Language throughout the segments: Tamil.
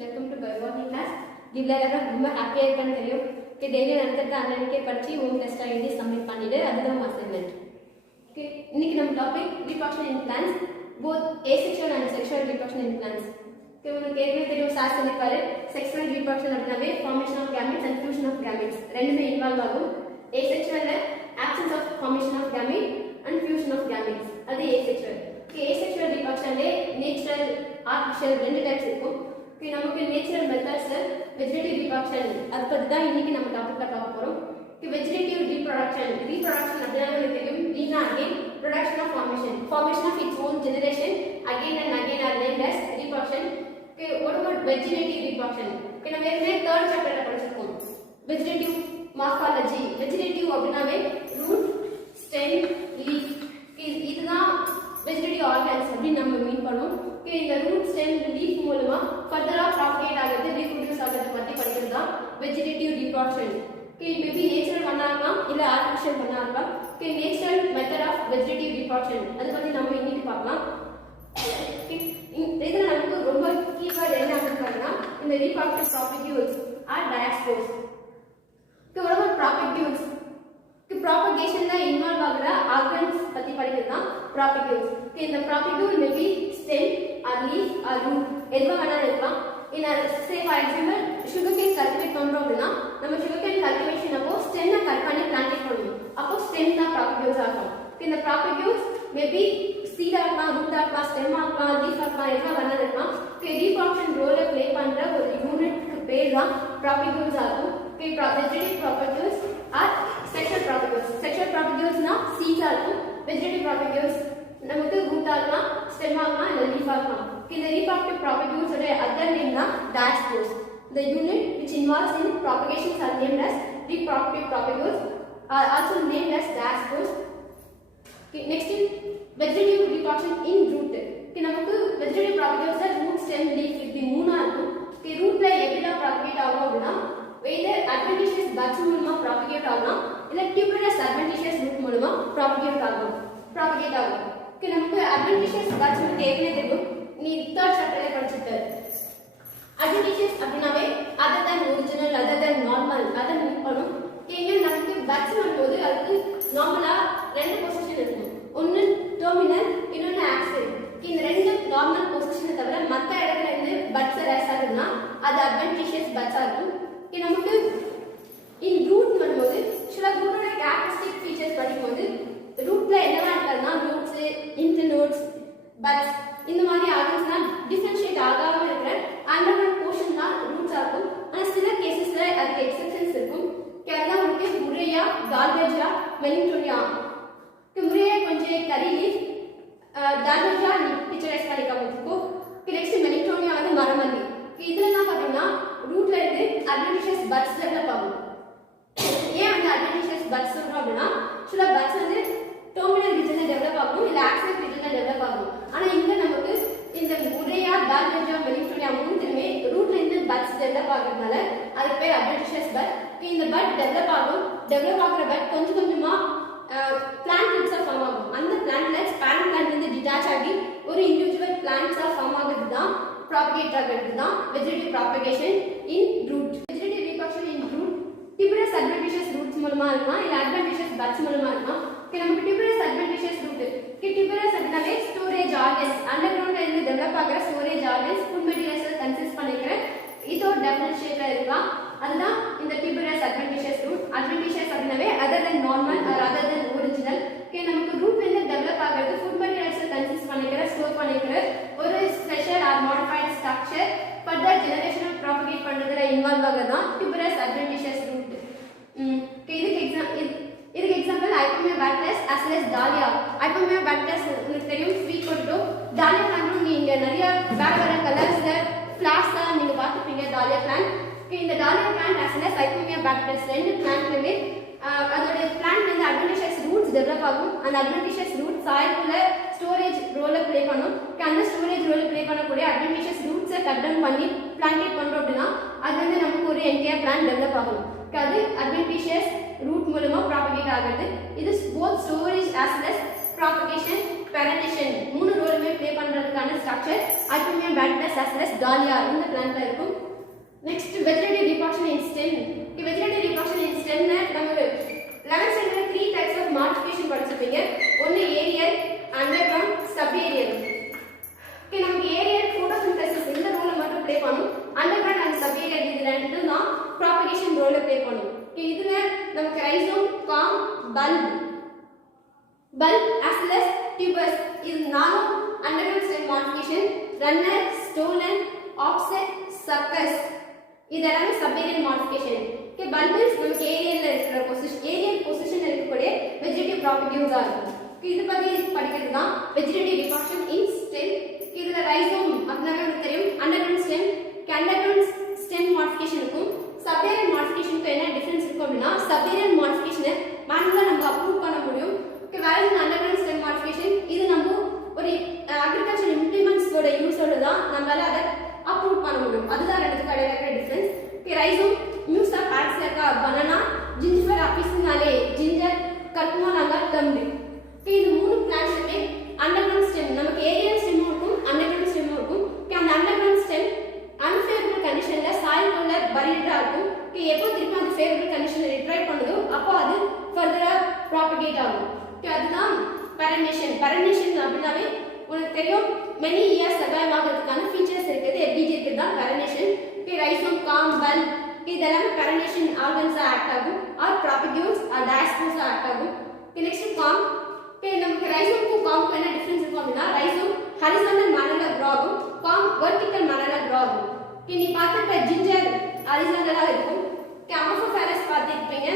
Welcome to bio botany class. இவ்வளோ நேரம் ரொம்ப ஹாப்பியாக இருக்கான்னு தெரியும். ஓகே, டெய்லி நடக்கிறது அன்னன்னைக்கே படித்து ஹோம் டெஸ்ட்டாக எழுதி சப்மிட் பண்ணிவிடு. அதுதான் அசைன்மெண்ட். ஓகே, இன்னைக்கு நம்ம topic reproduction in plants, both asexual and sexual reproduction in plants. Okay, உங்களுக்கு ஏற்கனவே தெரியும், சார் சொல்லியிருப்பாரு செக்ஷுவல் ரீப்ரொடக்ஷன் அப்படின்னாவே formation of gametes and fusion of gametes ரெண்டுமே இன்வால்வ் ஆகும். ஏசெக்சுவல்ல absence of formation of gamete and fusion of gametes, அது ஏசெக்சுவல். ஓகே, ஏசெக்சுவல் ரீப்ரொடக்ஷன்லே நேச்சுரல், ஆர்டிஃபிஷியல் ரெண்டு டைப்ஸ் இருக்கும். ஓகே, நமக்கு நேச்சுரல் மெத்தட்ஸ்ல வெஜிடேட்டிவ் ரீப்ரொடக்ஷன் அதை பற்றி தான் இன்னைக்கு நம்ம டாபிக்ல பார்க்க போறோம். வெஜிடேட்டிவ் ரீப்ரொடக்ஷன் அப்படின்னா நமக்கு தெரியும், ரீனா again production of formation of its own generation again and again are named as reproduction. Okay, what about vegetative reproduction? Okay, நம்ம ஏற்கனவே third chapterல படிச்சிருக்கோம் vegetative morphology. vegetative அப்படினாவே root, stem, leaf. இதுதான் vegetative organs அப்படி நம்ம மீன் பண்ணுவோம். Okay, இந்த root, stem, leaf மூலமா further propagate ஆகிறது, reproduce ஆகிறது பத்தி படிக்கிறது தான் vegetative reproduction. Okay, maybe natural பண்ணா இருக்கலாம் இல்ல artificial பண்ணா இருக்கலாம். Okay, natural method of vegetative reproduction அது பத்தி நம்ம இன்னைக்கு பார்க்கலாம். இதுல நமக்கு ரொம்ப கீவேர்ட் என்ன அப்படின்னா இந்த reproductive propagules are diaspores. Okay, what about propagules? Okay, propagation ல இன்வால்வ் ஆகுற ஆர்கன்ஸ் பத்தி படிக்கிறது தான் propagules. Okay, இந்த propagule may be stem or leaf or root எதுவா வேணாலும் இருக்கலாம். In a say for example sugarcane cultivate பண்றோம் அப்படினா நம்ம sugarcane cultivation அப்போ stem கட் பண்ணி பிளான்ட் பண்ணுவோம். அப்போ stem தான் propagules ஆகும். இந்த propagules may be seed ஆகலாம், root ஆகலாம், stem ஆகலாம், leaf ஆகலாம், எதுவா வேணாலும் இருக்கலாம். reproduction role play பண்ற ஒரு யூனிட்க்கு பேர் தான் propagules ஆகும். vegetative propagules are sexual propagules. sexual propagules னா seeds ஆகும். vegetative propagules நமக்கு root ஆகலாம், stem ஆகலாம் இல்ல leaf ஆகலாம். இந்த reproductive propagules ஓட other name தான் diaspores. The unit which involves in propagations are named as reproductive propagules, are also named as diaspores. Okay, next is vegetative reproduction in root. Okay, நமக்கு vegetative propagules root, stem, leaf இப்படி மூணா இருக்கும். Okay, rootல எப்படிலாம் propagate ஆகும் அப்படின்னா either adventitious buds மூலமா propagate ஆகலாம் இல்ல tuberous adventitious root மூலமா propagate ஆகும். Okay, நமக்கு adventitious buds வந்து ஏற்கனவே தெரியும், நீ third chapterல படிச்சிருக்க. adventitious அப்படினாவே other than original, other than normal அத மீன் பண்ணும். இங்க நமக்கு buds வரும்போது அதுக்கு நார்மலா ரெண்டு பொசிஷன் இருக்கும். ஒன்னு டெர்மினல், இன்னொன்னு ஆக்சில். இந்த ரெண்டு நார்மல் பொசிஷனை தவிர மற்ற இடத்துல இருந்து buds ரேஸ் ஆகுதுன்னா அது adventitious buds ஆகும். நமக்கு in root வரும்போது சில ரூட்டோட characteristic features படிக்கும்போது ரூட்ல என்னவா இருக்காதுன்னா roots, internodes, buds இந்த மாதிரி ஆர்கன்ஸ்னா டிஃபரன்ஷியேட் ஆகாம இருக்கிற அண்டர்கிரவுண்ட் போர்ஷன் தான் ரூட்ஸ் ஆகும். ஆனா சில கேசஸ்ல அதுக்கு எக்ஸெப்ஷன்ஸ் இருக்கும். கேரளா உங்களுக்கு முறையா, கால்பேஜா, மெலிங்டோனியா. முறையா கொஞ்சம் கரி லீஃப், கால்பேஜா பிக்சரைஸ் பண்ணிக்காம. நெக்ஸ்ட் மெலிங்டோனியா வந்து மரமல்லி. இதெல்லாம் பாத்தீங்கன்னா ரூட்ல இருந்து அட்வென்டிஷியஸ் பட்ஸ் டெவலப் ஆகும். ஏன் வந்து அட்வென்டிஷியஸ் பட்ஸ் சொல்றோம் அப்படின்னா சில பட்ஸ் வந்து டெர்மினல் ரீஜன்ல டெவலப் ஆகும் இல்ல ஆக்சில் ரீஜன்ல டெவலப் ஆகும். ஆனா இங்க நமக்கு இந்த முறையா, கால்பேஜா, மெலிங்டோனியா மூணுமே ரூட்ல இருந்து பட்ஸ் டெவலப் ஆகுறதுனால அதுக்கு பேர் அட்வென்டிஷியஸ் பட். இந்த பட் டெவலப் ஆகுற பட் கொஞ்சம் கொஞ்சமா பிளான்ட் ரூட்ஸா ஃபார்ம் ஆகும். அந்த பிளான்ட்ல பேரண்ட் பிளான்ட்ல இருந்து டிட்டாச் ஆகி ஒரு இண்டிவிஜுவல் பிளான்ட்ஸா ஃபார்ம் ஆகுறது தான் propagate ஆகிறது தான் vegetative propagation in root. vegetative reproduction in root tuberous adventitious roots மூலமா இருக்கலாம் இல்ல adventitious buds மூலமா இருக்கலாம். நமக்கு tuberous adventitious root, tuberous அப்படினாலே storage organs, underground ல இருந்து டெவலப் ஆகுற storage organs food materials consist பண்ணிக்கிற இதோ டெஃபினட் ஷேப்ல இருக்கலாம். அதுதான் இந்த tuberous adventitious root. adventitious அப்படினாவே other than normal or other than original. நமக்கு ரூட்ல இருந்து டெவலப் ஆகிறது ஃபுட் மெட்டீரியல்ஸ் கன்சிஸ்ட் பண்ணிக்கிற, ஸ்டோர் பண்ணிக்கிற ஒரு special or modified structure further generational propagate பண்றதுல இன்வால்வ் ஆகுறதான் tuberous adventitious root. இதுக்கு example Ipomoea batatas as well as dahlia. Ipomoea batatas உங்களுக்கு தெரியும், ஸ்வீட் பொட்டேட்டோ. டாலியா பிளான்ட்டும் நீங்க நிறைய வேற வேற கலர்ஸ்ல ஃபிளார்ஸ்ல நீங்க பார்த்திருப்பீங்க டாலியா பிளான்ட். இந்த dahlia plant as well as ஐபோமியா பேக்டஸ் ரெண்டு பிளான்ட்லயுமே அதோட பிளான்ட் வந்து அட்வென்டிஷியஸ் ரூட்ஸ் டெவலப் ஆகும். அந்த அட்வென்டிஷியஸ் ரூட் சாயில்குள்ள ஸ்டோரேஜ் ரோலை ப்ளே பண்ணும். அந்த ஸ்டோரேஜ் ரோலை ப்ளே பண்ணக்கூடிய அட்வென்டிஷியஸ் ரூட்ஸை கட் டவுன் பண்ணி பிளான்டேட் பண்றோம் அப்படின்னா அது வந்து நமக்கு ஒரு என்டையர் பிளான்ட் டெவலப் ஆகும். அது அட்வென்டிஷியஸ் ரூட் மூலமா ப்ராபகேட் ஆகுது. இது both storage as well as propagation perennation மூணு ரோலுமே ப்ளே பண்றதுக்கான ஸ்ட்ரக்சர் அல்புமியா பேட்லஸ் as well as டாலியா இந்த பிளான்ட்ல இருக்கும். Next vegetative reproduction in stem. Vegetative reproduction in ஸ்டெம்ல நம்ம 11th ஸ்டாண்டர்ட்ல 3 டைப்ஸ் ஆஃப் மாடிஃபிகேஷன் படிச்சிருப்பீங்க. ஒன்னு ஏரியல், அண்டர்கிரவுண்ட், சப் ஏரியல். நமக்கு ஏரியல் ஃபோட்டோசிந்தசிஸ் இந்த ரோலை மட்டும் ப்ளே பண்ணும். அண்டர்கிரவுண்ட் அண்ட் சப் ஏரியல் இது ரெண்டும் தான் ப்ராபகேஷன் ரோலை ப்ளே பண்ணும். இதுல நமக்கு rhizome, com, bulb as well as tubers இது நாலும் underground stem modification. Runner, stolon, offset, circus இதெல்லாம் சப் ஏரியல் மாடிஃபிகேஷன். பல்பஸ் நமக்கு ஏரியல்ல இருக்கிற பொசிஷன்ல இருக்கக்கூடிய வெஜிடேட்டிவ் ப்ராப்பர்ட்டிஸா இருக்கும். இது பத்தி படிக்கிறது தான் வெஜிடேட்டிவ் ரீப்ரொடக்ஷன் இன் ஸ்டெம். இதுல ரைசோம் அப்படின்னா உங்களுக்கு தெரியும். Underground stem, underground stem modification இருக்கும். சப் ஏரியல் மாடிஃபிகேஷனுக்கு என்ன டிஃபரன்ஸ் இருக்கும் அப்படின்னா சப் ஏரியல் மாடிஃபிகேஷனை மேனுவலா நம்ம அப்ரூவ் பண்ண முடியும். வேற அண்டர்கிரவுண்ட் ஸ்டெம் மாடிஃபிகேஷன் இது நம்ம ஒரு அக்ரிகல்ச்சர் இம்ப்ளிமெண்ட்ஸோட யூஸோட தான் நம்மளால அதை அப்ரூவ் பண்ண முடியும். அதுதான் ரெண்டுத்துக்கு இடையில இருக்கிற டிஃபரன்ஸ். ரைசோம் மியூசா, பாக்ஸிகா, பனானா, ஜிஞ்சர், அபிசினாலே, ஜிஞ்சர், கர்குமானாங்கா, டர்மரிக். இது மூணு பிளான்ட்ஸ்லயுமே அண்டர்கிரவுண்ட் ஸ்டெம் நமக்கு ஏரியல் ஸ்டெம்மும் இருக்கும், அண்டர்கிரவுண்ட் ஸ்டெம்மும் இருக்கும். அந்த அண்டர்கிரவுண்ட் ஸ்டெம் அன்ஃபேவரபிள் கண்டிஷன்ல சாயில் உள்ள பரீடா இருக்கும். எப்போ திருப்பி அந்த ஃபேவரபிள் கண்டிஷன்ல ரிட்ரைவ் பண்ணுதோ அப்போ அது ஃபர்தரா ப்ராபகேட் ஆகும். அதுதான் பெரனேஷன். பெரனேஷன் அப்படின்னாவே உங்களுக்கு தெரியும் மெனி இயர்ஸ் சர்வைவ் ஆகிறதுக்கான ஃபீச்சர்ஸ் இருக்குது. எஃப்டிஜி இருக்குது தான் பெரனேஷன். ரைசோம், காம், பல்ப் இதெல்லாம் பெரனேஷன் ஆர்கன்ஸா ஆக்ட் ஆகும். ஆர் ப்ராபக்யூல்ஸ் ஆர் டயாஸ்போர்ஸா ஆக்ட் ஆகும். Next com. நமக்கு ரைசோம்க்கும் காம்க்கும் என்ன டிஃபரன்ஸ் இருக்கும் அப்படின்னா ரைசோம் ஹரிசாண்டல் மேனர்ல க்ரோ ஆகும், காம் வெர்டிக்கல் மேனர்ல க்ரோ ஆகும். நீ பார்த்துருப்ப ஜிஞ்சர் ஹரிசாண்டலா இருக்கும். அமோஃபோஃபேரஸ் பார்த்துருப்பீங்க.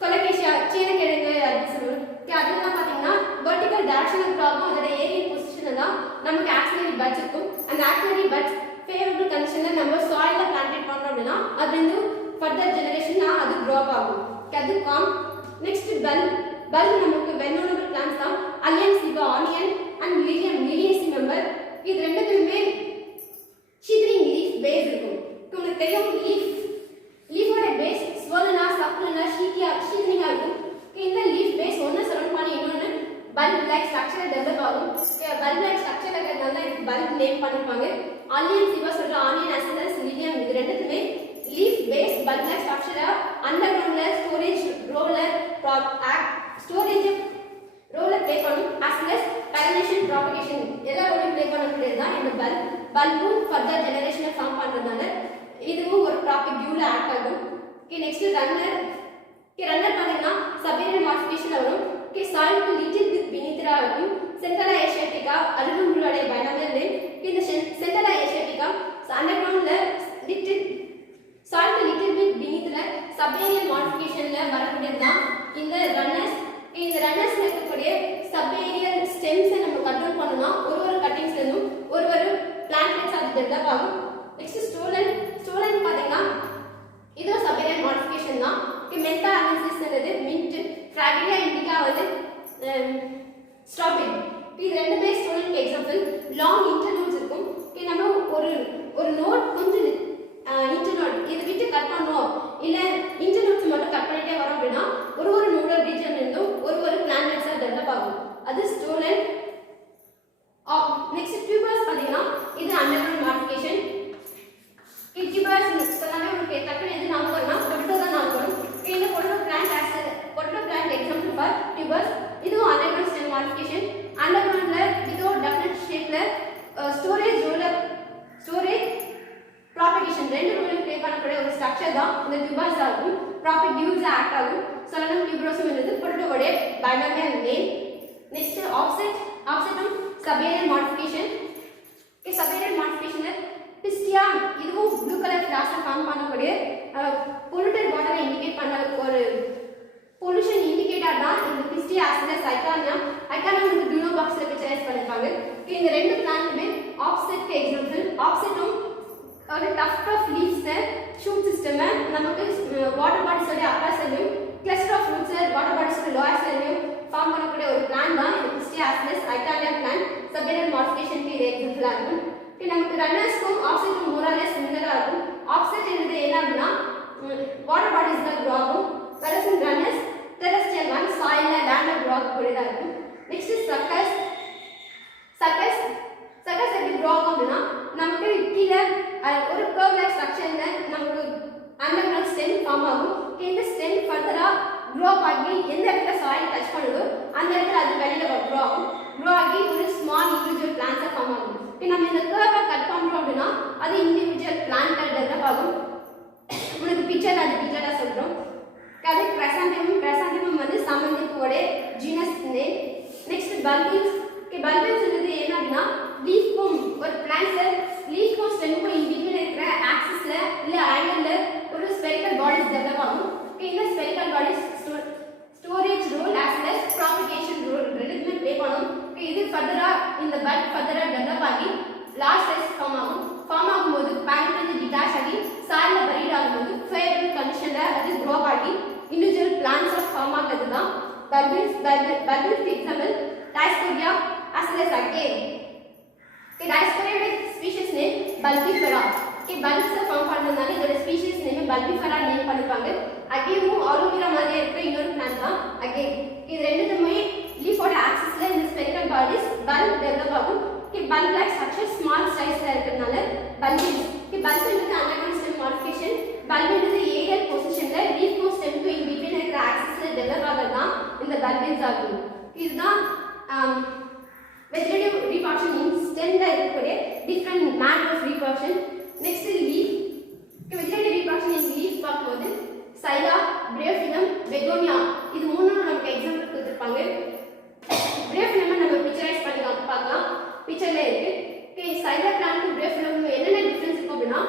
கொலகேஷியா சீனக்கிழங்கு அப்படின்னு சொல்லுவோம். அதெல்லாம் பார்த்தீங்கன்னா வெர்டிக்கல் டைரக்ஷனல் க்ரோ ஆகும். அதோட ஏரியல் பொசிஷன் தான் நமக்கு ஆக்சிலரி பட்ஸ் இருக்கும். அந்த ஆக்சிலரி பட்ஸ் ஃபேவரபிள் கண்டிஷன்ல நம்ம சாயில்ல பிளான்டேட் பண்றோம் அப்படின்னா அது வந்து ஃபர்தர் ஜெனரேஷன் அது க்ரோ ஆகும். அது காம். நெக்ஸ்ட் பல்ப் நமக்கு வெனோனபிள் பிளான்ட்ஸ் தான். Allium cepa, onion and Liliaceae member இது ரெண்டுத்துமே ஷிதரிங் லீஃப் பேஸ் இருக்கும். உங்களுக்கு தெரியும் லீஃபோட பேஸ் ஸ்வர்லனா, சப்லனா, ஷீதரிங்கா இருக்கும். இந்த லீஃப் பேஸ் ஒன்னு சரௌண்ட் பண்ணி இன்னொன்னு பல்ப் லைக் ஸ்ட்ரக்சர் டெவலப் ஆகும். பல்ப் லைக் ஸ்ட்ரக்சர் இருக்கிறதுனால இதுக்கு பல்ப் நேம் பண்ணிருப்பாங்க. ஆலியன் சிபா சொல்ற onion as well as Lilium இது ரெண்டுத்துமே லீஃப் பேஸ் பல்ப் லைக் ஸ்ட்ரக்சரா அண்டர்கிரவுண்ட்ல ஸ்டோரேஜ் ரோல ப்ளே பண்ணும். as well as perennation, propagation எல்லா ரோலையும் ப்ளே பண்ணக்கூடியது தான் இந்த பல்பும் ஃபர்தர் ஜெனரேஷனை ஃபார்ம் பண்றதுனால இதுவும் ஒரு ப்ராபக்யூல ஆக்ட் ஆகும். Next runner. ரன்னர் பார்த்தீங்கன்னா சபேரியல் மாடிஃபிகேஷன் வரும். சாயிலுக்கு லிட்டில் வித் பினித்ரா இருக்கும். சென்ட்ரலா ஏஷியாட்டிகா அதுவும் உங்களுடைய பயணமே இல்லை. இந்த சென்ட்ரலா ஏஷியாட்டிகா அண்டர்கிரவுண்ட்ல சாயிலுக்கு லிட்டில் வித் பினித்ல சபேரியல் மாடிஃபிகேஷன்ல வரக்கூடியது தான் இந்த ரன்னர்ஸ். இந்த ரன்னர்ஸ்ல இருக்கக்கூடிய சபேரியல் ஸ்டெம்ஸை நம்ம கண்ட்ரோல் பண்ணலாம். ஒரு கட்டிங்ஸ்ல இருந்தும் ஒரு பிளான்ட்ஸ் அது டெவலப் ஆகும். நெக்ஸ்ட் ஸ்டோலன் பார்த்தீங்கன்னா இதுவும் சபேரியல் மாடிஃபிகேஷன் தான். மென்டா அனாலிசிஸ்ன்றது மின்ட், ஃப்ராகிலியா இண்டிகா வந்து ஸ்ட்ராபெரி. இது ரெண்டுமே ஸ்டோலனுக்கு எக்ஸாம்பிள். லாங் இன்டர்நோட்ஸ் இருக்கும். நம்ம ஒரு நோட் கொஞ்சம் இன்டர்நோட் இதை விட்டு கட் பண்ணோம் இல்ல இன்டர்நோட்ஸ் மட்டும் கட் பண்ணிட்டே வரோம் அப்படின்னா ஒரு நோடல் ரீஜன் இருந்தும் ஒரு பிளான்ட்ஸா டெவலப் ஆகும். அது ஸ்டோலன். நெக்ஸ்ட் டியூபர்ஸ் பார்த்தீங்கன்னா இது அண்டர்கிரவுண்ட் மாடிஃபிகேஷன். டியூபர்ஸ் சொன்னாலே உங்களுக்கு டக்குனு எது ஞாபகம் வரும்னா பொட்டேட்டோ தான் ஞாபகம் வரும். இந்த potato plant example for tubers. இதுவும் அண்டர்கிரவுண்ட் ஸ்டெம் மாடிஃபிகேஷன். அண்டர்கிரவுண்ட்ல வித்அவுட் டெஃபினட் ஷேப்ல ஸ்டோரேஜ் ப்ராபகேஷன் ரெண்டு ரோலையும் ப்ளே பண்ணக்கூடிய ஒரு ஸ்ட்ரக்சர் தான் இந்த டியூபர்ஸ் ஆகும். ப்ராபக்யூல்ஸ் ஆக்ட் ஆகும். சொலனம் டியூபரோசம் என்பது பொட்டேட்டோவோட பைனாமியல் நேம். நெக்ஸ்ட் ஆஃப்செட்டும் சபேரியல் மாடிஃபிகேஷன். சபேரியல் மாடிஃபிகேஷன்ல பிஸ்டியா இதுவும் ப்ளூ கலர் ஃபிளாஷை ஃபார்ம் பண்ணக்கூடிய பொல்யூட்டட் வாட்டரை இண்டிகேட் பண்ண ஒரு பொல்யூஷன் இண்டிகேட்டர் தான் இந்த பிஸ்டியா as well as ஐகானியம் வந்து ப்ளூ பாக்ஸ்ல பிக்சரைஸ் பண்ணிருப்பாங்க. இந்த ரெண்டு பிளான்ட்மே ஆஃப்செட் எக்ஸாம்பிள். ஆஃப்செட்டும் ஒரு tuft of leaves shoot system நமக்கு வாட்டர் பாடிஸோட அப்பர் சைட்லையும் கிளஸ்டர் ஆஃப் ரூட்ஸ் வாட்டர் பாடிஸோட லோயர் சைட்லையும் ஃபார்ம் பண்ணக்கூடிய ஒரு பிளான் தான் இந்த பிஸ்டியா as well as ஐகானியம் பிளான். சபேரியல் மாடிஃபிகேஷனுக்கு இது எக்ஸாம்பிளா இருக்கும். நமக்கு ரன்னர்ஸ்க்கும் ஆஃப்செட்டும் மோரலஸ் சிமிலரா இருக்கும். ஆஃப்செட் என்பது என்ன அப்படின்னா வாட்டர் பாடிஸ்ல க்ரோ ஆகும். whereas in runners terrestrial one soil ல லேண்ட்ல க்ரோ ஆகக்கூடியதா இருக்கும். Next suckers. Underground stem form ஆகும். இந்த ஸ்டெம் ஃபர்தரா க்ரோ ஆகி எந்த இடத்துல சாயில் டச் பண்ணுதோ அந்த இடத்துல அது வெளியில க்ரோ ஆகும். க்ரோ ஆகி ஒரு ஸ்மால் இண்டிவிஜுவல் பிளான்ஸா ஃபார்ம் ஆகும். இப்போ நம்ம இந்த கர்வை கட் பண்றோம் அப்படின்னா அது இண்டிவிஜுவல் பிளான்ட்டா டெவலப் ஆகும். உனக்கு பிக்சர் அது பிக்சரா சொல்றோம். அது கிரைசாந்திமம் வந்து சாமந்திப்பூவோட ஜீனஸ் நேம். நெக்ஸ்ட் பல்பிள்ஸ். பல்பிள்ஸ்ன்றது என்ன அப்படின்னா லீஃப் கோம். ஒரு பிளான்ட்ல லீஃப் கோம் ஸ்டெம்க்கு இன்பிட்வீன் இருக்கிற ஆக்சிஸ்ல இல்ல ஆங்கிள்ல ஒரு ஸ்பெரிக்கல் பாடிஸ் டெவலப் ஆகும். இந்த spherical bodies storage role as well as propagation role ரெண்டுமே ப்ளே பண்ணும். இது ஃபர்தரா இந்த பட் ஃபர்தரா டெவலப் ஆகி லார்ஜ் சைஸ் ஃபார்ம் ஆகும். ஃபார்ம் ஆகும்போது பேங்க்ல இருந்து டிட்டாச் ஆகி சாயில்ல பரீட் ஆகும்போது ஃபேவரபிள் கண்டிஷன்ல அது க்ரோ ஆகி இண்டிவிஜுவல் பிளான்ட்ஸ் ஃபார்ம் ஆகிறது தான் bulbils. Bulbils example Dioscorea as well as again. Dioscorea species name bulbifera. Bulbs form பண்ணதுனால இதோட ஸ்பீஷிஸ் நேம் பல்பிஃபெரா நேம் பண்ணிருப்பாங்க. அகேவும் ஆலோவேரா மாதிரி இருக்கிற இன்னொரு பிளான்ட் தான் அகேன். இது ரெண்டுத்துமே லீஃபோட ஆக்சிஸ்ல இந்த ஸ்பெரிக்கல் பாடிஸ் பல்ப் டெவலப் ஆகும். பல்ப் லைக் ஸ்ட்ரக்சர் ஸ்மால் சைஸ்ல இருக்கிறதுனால bulbils. Bulbils underground stem modification. Bulbils aerial பொசிஷன்ல லீஃப் கோ ஸ்டெம் டு இன் பிட்வீன் இருக்கிற ஆக்சிஸ்ல டெவலப் ஆகிறது தான் இந்த பல்பிள்ஸ் ஆகும். இதுதான் vegetative reproduction in stem la irukkude different manner of reproduction. Next leaf. Vegetative reproduction in leaf பார்க்கும்போது சைலா, பிரயோஃபிலம், பெகோனியா இது மூணும் நமக்கு எக்ஸாம்பிள் கொடுத்திருப்பாங்க. பிரயோஃபிலம் நம்ம பிக்சரைஸ் பண்ணி பார்க்கலாம். பிக்சர்ல இருக்கு. சைலா பிளான்ட் பிரயோஃபிலம் என்னென்ன டிஃபரன்ஸ் இருக்கும் அப்படின்னா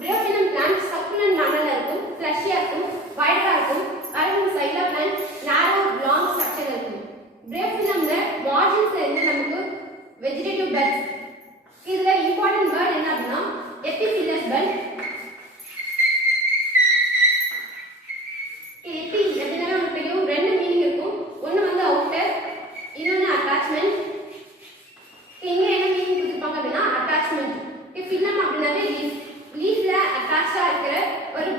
பிரயோஃபிலம் பிளான்ட் சக்குலன்ட் மேனர்ல இருக்கும், ஃப்ளஷியா இருக்கும், வைடரா இருக்கும். அதே சைலா பிளான்ட் நாரோ லாங் ஸ்ட்ரக்சர்ல இருக்கும். பிரயோஃபிலம்ல மார்ஜின்ஸ்ல இருந்து நமக்கு வெஜிடேட்டிவ் பெட்ஸ். இதுல இம்பார்ட்டன்ட் வேர்ட் என்ன அப்படின்னா எபிஃபிலஸ் பெட். எபி அப்படின்னா நமக்கு தெரியும் ரெண்டு மீனிங் இருக்கும். ஒன்னு வந்து அவுட்டர், இன்னொன்னு அட்டாச்மெண்ட். இங்க என்ன மீனிங் கொடுத்திருப்பாங்க அப்படின்னா அட்டாச்மெண்ட். ஃபிலம் அப்படின்னாவே லீஃப். லீஃப்ல அட்டாச்சா இருக்கிற ஒரு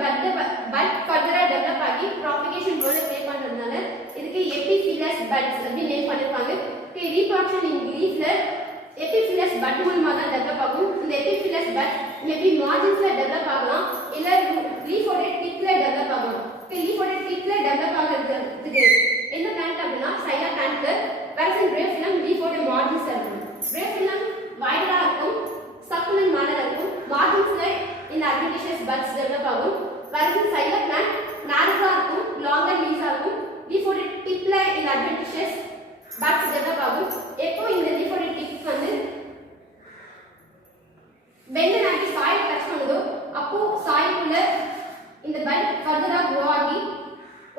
பட் ஃபர்தரா டெவலப் ஆகி ப்ராபகேஷன் ரோல் ப்ளே பண்றதுனால இதுக்கு எபிஃபிலஸ் பட்ஸ் அப்படி நேம் பண்ணிருப்பாங்க. ரீப்ரொடக்ஷன் இன் லீஃப்ல எபிஃபிலஸ் பட் மூலமா தான் டெவலப் ஆகும். இந்த எபிஃபிலஸ் பட் மேபி மார்ஜின்ஸ்ல டெவலப் ஆகலாம் இல்ல லீஃபோட டிப்ல டெவலப் ஆகலாம். லீஃபோட டிப்ல டெவலப் ஆகிறதுக்கு என்ன பிளான்ட் அப்படின்னா சைலா பிளான்ட். வெர்சன் பிரயோஃபிலம் லீஃபோட மார்ஜின்ஸ்ல இருக்கும். பிரயோஃபிலம் வைடரா இருக்கும், சக்குலன்ட் மேனர்ல இருக்கும். மார்ஜின்ஸ்ல இந்த அட்வென்டிஷியஸ் பட்ஸ் டெவலப் ஆகும். வெர்சன் சைலா பிளான்ட் நாரா இருக்கும், லாங்கர் லீஃபா இருக்கும். லீஃபோட டிப்ல இந்த அட்வென்டிஷியஸ் பட்ஸ் டெவலப் ஆகும். எப்போ இந்த லீஃபோட டிப் வந்து பெண்ட் ஆகி சாயில் டச் பண்ணுதோ அப்போ சாயிலுக்குள்ள இந்த பட் ஃபர்தரா க்ரோ ஆகி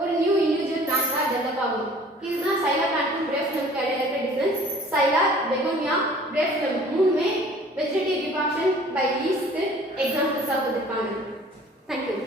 ஒரு நியூ இண்டிவிஜுவல் பிளான்ட்டா டெவலப் ஆகும். இதுதான் சைலா பிளான்ட்டும் பிரயோஃபிலம்க்கு இடையில இருக்கிற டிஃபரன்ஸ். சைலா, பெகோனியா, பிரயோஃபிலம் மூணுமே வெஜிடேட்டிவ் ரிப்ரொடக்ஷன் பை லீஃப்க்கு எக்ஸாம்பிள்ஸா கொடுத்திருப்பாங்க. Thank you.